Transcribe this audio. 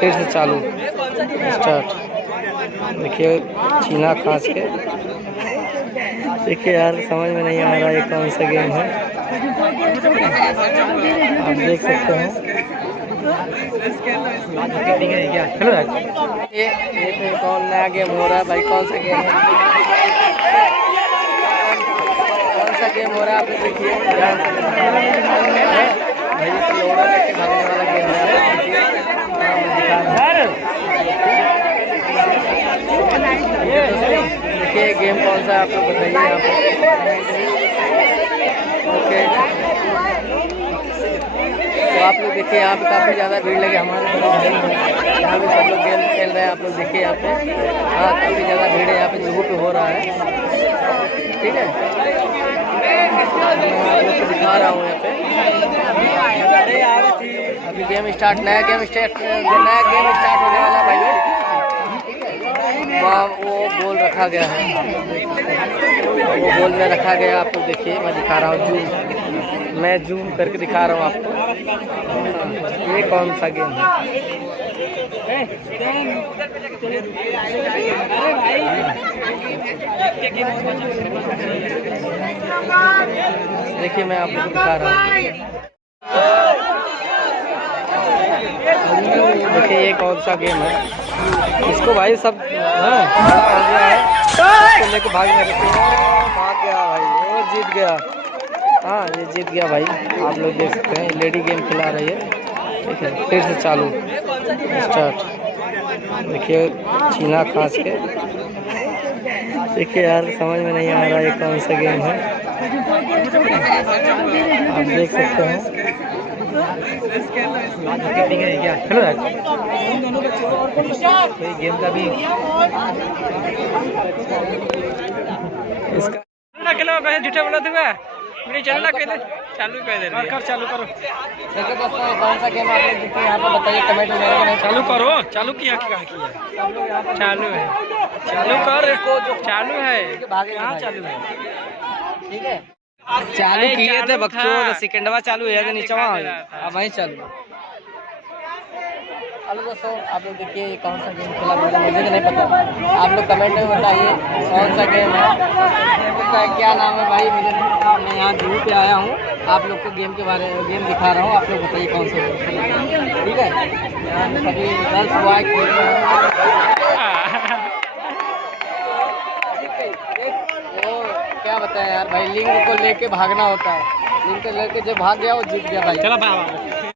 फिर से चालू स्टार्ट। देखिए चीना खास के, देखिए यार समझ में नहीं आ रहा ये कौन सा गेम है, आप देख सकते हैं। ये तो कौन नया गेम हो रहा है भाई, कौन सा गेम है, कौन सा गेम हो रहा है आप देखिए ध्यान से भाई। ये लोड़ा लेके भागने वाला गेम है, देखिए गेम कौन सा है आप लोग बताइए यहाँ पे। ओके तो आप लोग देखिए यहाँ पे काफ़ी ज़्यादा भीड़ लगी हमारे भाई, यहाँ पे सब लोग गेम खेल रहे हैं। आप लोग देखिए यहाँ पे, हाँ काफ़ी ज़्यादा भीड़ है यहाँ पे, जुहू पे हो रहा है, ठीक है। मैं आप लोग को दिखा रहा हूँ यहाँ पे, अभी गेम स्टार्ट, नया गेम स्टार्ट होने वाला भाई। वहाँ वो बोल रखा गया है, वो बोल में रखा गया, आप लोग देखिए मैं दिखा रहा हूँ, मैं जूम करके दिखा रहा हूँ आपको। ये कौन सा गेम है, देखिए मैं आपको दिखा रहा हूँ। देखिए ये कौन सा गेम है, इसको भाई सब लेके भाग गया भाई, वो जीत गया। हाँ ये जीत गया भाई, आप लोग देख सकते हैं। लेडी गेम खिला रही है, ठीक है। फिर से चालू स्टार्ट। देखिए चीना खास के, देखिए यार समझ में नहीं आ रहा ये कौन सा गेम है, आप देख सकते हैं। गेम का भी इसका झूठा बोला था मेरे चलना कहते चालू कर दे, चालू करो। देखिए दोस्तों कौन सा गेम आप लोग देखिए यहाँ पे बताइए कमेंट में। चालू करो, चालू किया क्या किया, चालू है, चालू कर, चालू है, कहाँ चालू है, ठीक है। चालू किए थे बच्चों, सेकंडवा चालू है नीचे वहाँ, अब वहीं चालू। हेलो दोस्तों आप लोग देखिए ये कौन सा गेम खेला, मुझे तो नहीं पता, आप लोग कमेंट में बताइए कौन सा गेम है, क्या नाम है भाई। मैं यहाँ जूहू पे आया हूँ, आप लोग को गेम के बारे में गेम दिखा रहा हूँ, आप लोग बताइए कौन सा गेम, ठीक है। यहाँ सभी गर्ल्स बॉय खेल रहे हैं, वो क्या बताएं यार भाई, लिंग को लेके भागना होता है, लिंग को लेके जो भाग गया वो जीत गया भाई। चलो